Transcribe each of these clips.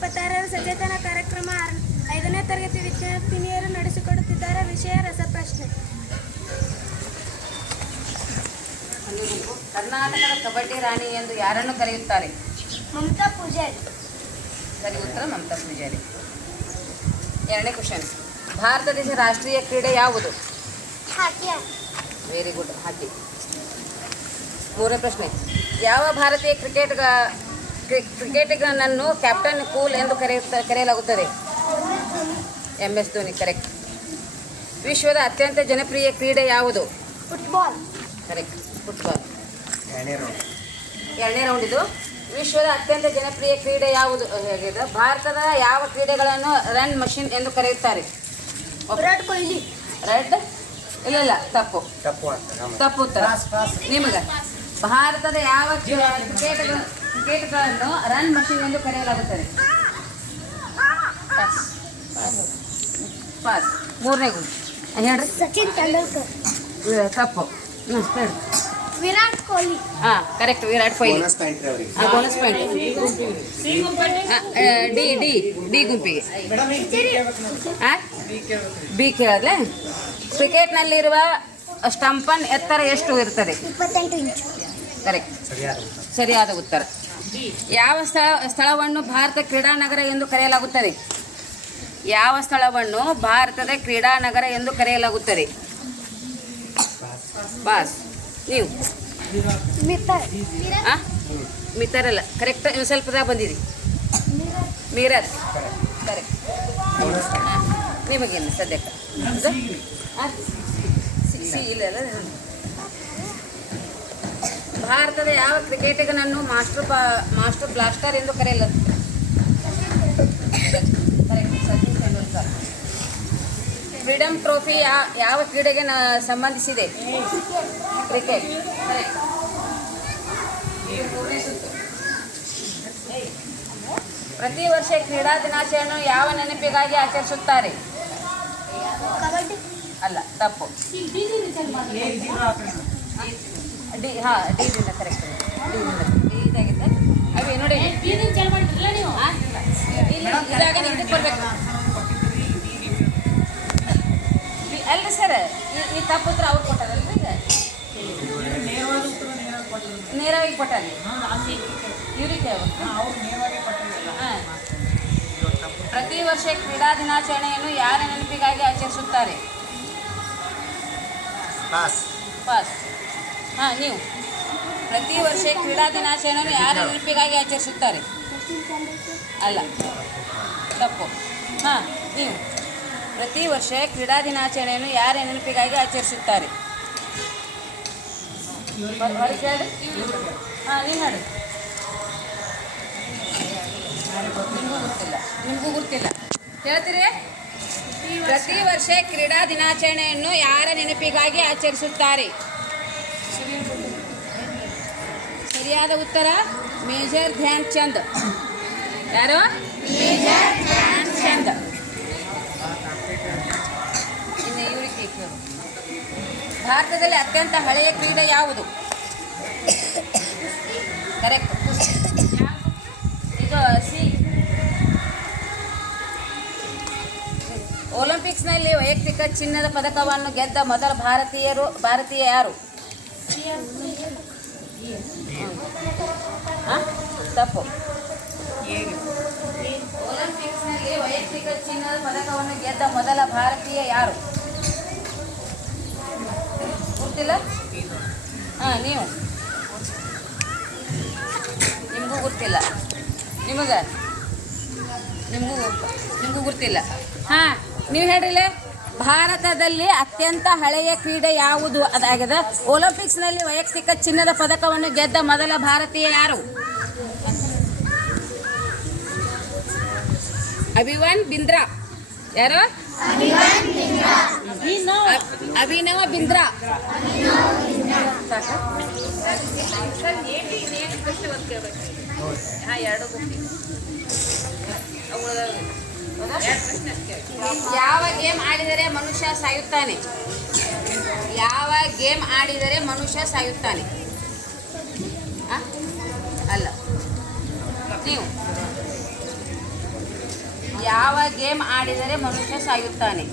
2026 ಸಚೇತನ ಕಾರ್ಯಕ್ರಮ 5ನೇ ತರಗತಿ ವಿದ್ಯಾರ್ಥಿನಿಯರು ನಡೆಸಿಕೊಡುತ್ತಿದ್ದಾರೆ. ವಿಷಯ ರಸಪ್ರಶ್ನೆ. ಕರ್ನಾಟಕದ ಕಬಡ್ಡಿ ರಾಣಿ ಎಂದು ಯಾರನ್ನು ಕರೆಯುತ್ತಾರೆ? ಮಮತಾ ಪೂಜಾರಿ. ಸರಿ ಉತ್ತರ ಮಮತಾ ಪೂಜಾರಿ. ಎರಡನೇ ಕ್ವಶನ್. ಭಾರತ ದೇಶ ರಾಷ್ಟ್ರೀಯ ಕ್ರೀಡೆ ಯಾವುದು? ಹಾಕಿ. ವೆರಿ ಗುಡ್, ಹಾಕಿ. ಮೂರನೇ ಪ್ರಶ್ನೆ. ಯಾವ ಭಾರತೀಯ ಕ್ರಿಕೆಟಿಗನನ್ನು ಕ್ಯಾಪ್ಟನ್ ಕೂಲ್ ಎಂದು ಕರೆಯಲಾಗುತ್ತದೆ? MS ಧೋನಿ. ಕರೆಕ್ಟ್. ವಿಶ್ವದ ಅತ್ಯಂತ ಜನಪ್ರಿಯ ಕ್ರೀಡೆ ಯಾವುದು? ಫುಟ್ಬಾಲ್. Correct, football. ಎರಡನೇ ರೌಂಡ್ ಇದು. ವಿಶ್ವದ ಅತ್ಯಂತ ಜನಪ್ರಿಯ ಕ್ರೀಡೆ ಯಾವುದು ಹೇಗಿದೆ? ಭಾರತದ ಯಾವ ಕ್ರೀಡೆಗಳನ್ನು ರನ್ ಮಷಿನ್ ಎಂದು ಕರೆಯುತ್ತಾರೆ? ವಿರಾಟ್ ಕೊಹ್ಲಿ. ರೆಡ್ ಇಲ್ಲ, ತಪ್ಪು ಉತ್ತರ. ನಿಮಗೆ ಭಾರತದ ಯಾವ ಕ್ರಿಕೆಟ್ಗಳನ್ನು ರನ್ ಮಷಿನ್ ಎಂದು ಕರೆಯಲಾಗುತ್ತದೆ? ಪಾಸ್. ಮೂರನೇ ಗುಂಪು ಹೇಳ್ರಿ. ಸಚಿನ್ ತೆಂಡೂಲ್ಕರ್. ತಪ್ಪು. ಹೇಳಿ. Virat Kohli. Correct, Virat Kohli. Bonus point. D ಗುಂಪಿಗೆ. ಬಿ ಕೇಳಿದ್ರೆ ಕ್ರಿಕೆಟ್ನಲ್ಲಿರುವ ಸ್ಟಂಪನ್ ಎತ್ತರ ಎಷ್ಟು ಇರ್ತದೆ? 28 ಇಂಚು. ಕರೆಕ್ಟ್, ಸರಿಯಾದ ಉತ್ತರ. ಯಾವ ಸ್ಥಳವನ್ನು ಭಾರತ ಕ್ರೀಡಾನಗರ ಎಂದು ಕರೆಯಲಾಗುತ್ತದೆ? ಯಾವ ಸ್ಥಳವನ್ನು ಭಾರತದ ಕ್ರೀಡಾನಗರ ಎಂದು ಕರೆಯಲಾಗುತ್ತದೆ? ಬಾಸ್. ನೀವು ಮಿತರಲ್ಲ. ಕರೆಕ್ಟ್. ಸ್ವಲ್ಪ ಬಂದಿರಿ. ಮೀರತ್. ಕರೆಕ್ಟ್. ನಿಮಗೇನು ಸದ್ಯಕ್ಕೆ ಇಲ್ಲ. ಭಾರತದ ಯಾವ ಕ್ರಿಕೆಟಿಗನನ್ನು ಮಾಸ್ಟರ್ ಬ್ಲಾಸ್ಟರ್ ಎಂದು ಕರೆಯಲಾಗುತ್ತದೆ? Correct, Sachin Tendulkar. Freedom trophy ಯಾವ ಕ್ರೀಡೆಗೆ ಸಂಬಂಧಿಸಿದೆ? ಕ್ರಿಕೆಟ್. ಕರೆಕ್ಟ್. ಪ್ರತಿ ವರ್ಷ ಕ್ರೀಡಾ ದಿನಾಚರಣೆಯನ್ನು ಯಾವ ನೆನಪಿಗಾಗಿ ಆಚರಿಸುತ್ತಾರೆ? ಕಬಡ್ಡಿ. ಅಲ್ಲ, ತಪ್ಪು. ಡಿ ದಿಂದ. ಕರೆಕ್ಟ್. ಇದಾಗಿದೆ. ಅವಿ ನೋಡಿ, ಇದಾಗ ಇದಕ್ಕೆ ಬರ್ಬೇಕು ಅಲ್ರಿ ಸರ್. ಈ ತಪ್ಪು ಉತ್ತರ ಅವ್ರು ಕೊಟ್ಟಾರಲ್ರಿ. ಈಗ ನೇರವಾಗಿ ಕೊಟ್ಟಾರಿ ಇವ್ರಿಗೆ. ಪ್ರತಿ ವರ್ಷ ಕ್ರೀಡಾ ದಿನಾಚರಣೆಯನ್ನು ಯಾರ ನೆನಪಿಗಾಗಿ ಆಚರಿಸುತ್ತಾರೆ? ಪಾಸ್. ನೀವು ಪ್ರತಿ ವರ್ಷ ಕ್ರೀಡಾ ದಿನಾಚರಣೆಯನ್ನು ಯಾರ ನೆನಪಿಗಾಗಿ ಆಚರಿಸುತ್ತಾರೆ? ಅಲ್ಲ, ತಪ್ಪು. ನೀವು ಪ್ರತಿ ವರ್ಷ ಕ್ರೀಡಾ ದಿನಾಚರಣೆಯನ್ನು ಯಾರ ನೆನಪಿಗಾಗಿ ಆಚರಿಸುತ್ತಾರೆ? ಹೊರಗೆ ಹೇಳಿ. ನೀವು ಹೇಳಿ. ನಿಮಗೂ ಗೊತ್ತಿಲ್ಲ. ಹೇಳ್ತೀರಿ? ಪ್ರತಿ ವರ್ಷ ಕ್ರೀಡಾ ದಿನಾಚರಣೆಯನ್ನು ಯಾರ ನೆನಪಿಗಾಗಿ ಆಚರಿಸುತ್ತಾರೆ? ಸರಿಯಾದ ಉತ್ತರ ಮೇಜರ್ ಧ್ಯಾನ್ ಚಂದ್. ಯಾರು? ಮೇಜರ್ ಧ್ಯಾನ್ ಚಂದ್. ಇನ್ನು ಇವರಿಗೆ ಭಾರತದಲ್ಲಿ ಅತ್ಯಂತ ಹಳೆಯ ಕ್ರೀಡೆ ಯಾವುದು? ಕರೆಕ್ಟ್. ಇದು ಒಲಿಂಪಿಕ್ಸ್ನಲ್ಲಿ ವೈಯಕ್ತಿಕ ಚಿನ್ನದ ಪದಕವನ್ನು ಗೆದ್ದ ಮೊದಲ ಭಾರತೀಯ ಯಾರು? ತಪ್ಪು. ಒಲಿಂಪಿಕ್ಸ್ನಲ್ಲಿ ವೈಯಕ್ತಿಕ ಚಿನ್ನದ ಪದಕವನ್ನು ಗೆದ್ದ ಮೊದಲ ಭಾರತೀಯ ಯಾರು? ಗೊತ್ತಿಲ್ಲ? ನೀವು ನಿಮಗೂ ಗೊತ್ತಿಲ್ಲ. ನಿಮಗೂ ಗೊತ್ತಿಲ್ಲ. ನೀವು ಹೇಳ್ರಿಲ್ಲ. ಭಾರತದಲ್ಲಿ ಅತ್ಯಂತ ಹಳೆಯ ಕ್ರೀಡೆ ಯಾವುದು ಅದಾಗಿದೆ? ಒಲಿಂಪಿಕ್ಸ್ನಲ್ಲಿ ವೈಯಕ್ತಿಕ ಚಿನ್ನದ ಪದಕವನ್ನು ಗೆದ್ದ ಮೊದಲ ಭಾರತೀಯ ಯಾರು? ಅಭಿನವ್ ಬಿಂದ್ರಾ. ಯಾರು? ಅಭಿನವ ಬಿಂದ್ರಾ. ಯಾವ ಗೇಮ್ ಆಡಿದರೆ ಮನುಷ್ಯ ಸಾಯುತ್ತಾನೆ? ಯಾವ ಗೇಮ್ ಆಡಿದರೆ ಮನುಷ್ಯ ಸಾಯುತ್ತಾನೆ? ಅಲ್ಲ. ನೀವು ಯಾವ ಗೇಮ್ ಆಡಿದರೆ ಮನುಷ್ಯ ಸಾಯುತ್ತಾನೆ?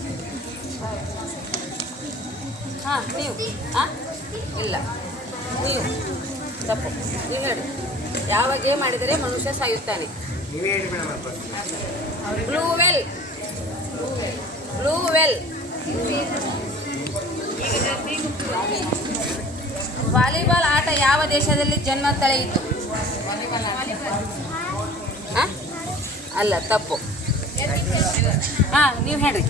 ನೀವು ಇಲ್ಲ, ನೀವು ತಪ್ಪು. ನೀವು ಹೇಳಿ, ಯಾವ ಗೇಮ್ ಆಡಿದರೆ ಮನುಷ್ಯ ಸಾಯುತ್ತಾನೆ? Blue well. ವಾಲಿಬಾಲ್ ಆಟ ಯಾವ ದೇಶದಲ್ಲಿ ಜನ್ಮ ತಳೆಯಿತು? ಅಲ್ಲ, ತಪ್ಪು. ನೀವು ಹೇಳ್ರಿ,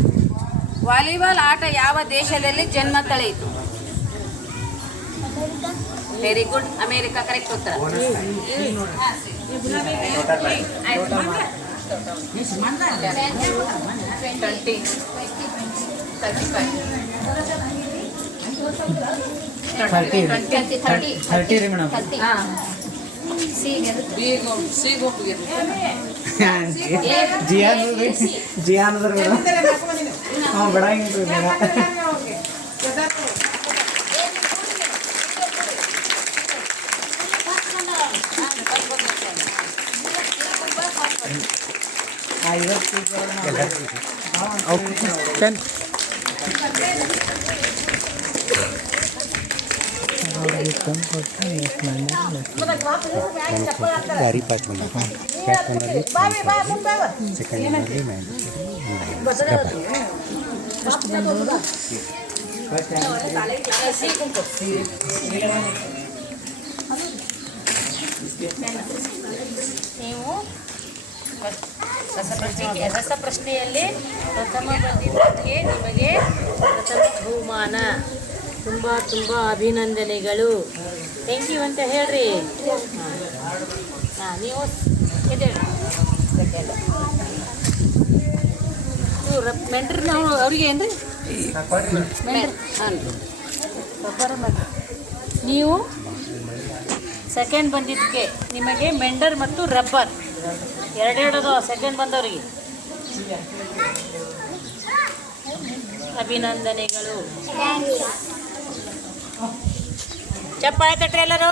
ವಾಲಿಬಾಲ್ ಆಟ ಯಾವ ದೇಶದಲ್ಲಿ ಜನ್ಮ ತಳೆಯಿತು? ವೆರಿ ಗುಡ್, ಅಮೇರಿಕಾ ಕರೆಕ್ಟ್ ಉತ್ತರ. ನೀವು ರಸಪ್ರಶ್ನೆಯಲ್ಲಿ ಪ್ರಥಮ ಬಂದಿದ್ದಕ್ಕೆ ನಿಮಗೆ ಪ್ರಥಮ ಬಹುಮಾನ. ತುಂಬ ತುಂಬ ಅಭಿನಂದನೆಗಳು. ಥ್ಯಾಂಕ್ ಯು ಅಂತ ಹೇಳ್ರಿ. ನೀವು ಎದ್ದೇಳಿ. ಇವ್ರು ಮೆಂಟ್ರಿ ನಾವು ಅವ್ರಿಗೆ ಏನ್ರಿ ನೀವು ಸೆಕೆಂಡ್ ಬಂದಿದ್ದಕ್ಕೆ ನಿಮಗೆ ಮೆಂಡರ್ ಮತ್ತು ರಬ್ಬರ್ ಎರಡೆರಡು ಸೆಕೆಂಡ್ ಬಂದವರಿಗೆ ಅಭಿನಂದನೆಗಳು. ಚಪ್ಪಾಳೆ ತಟ್ರಿ ಎಲ್ಲರೂ.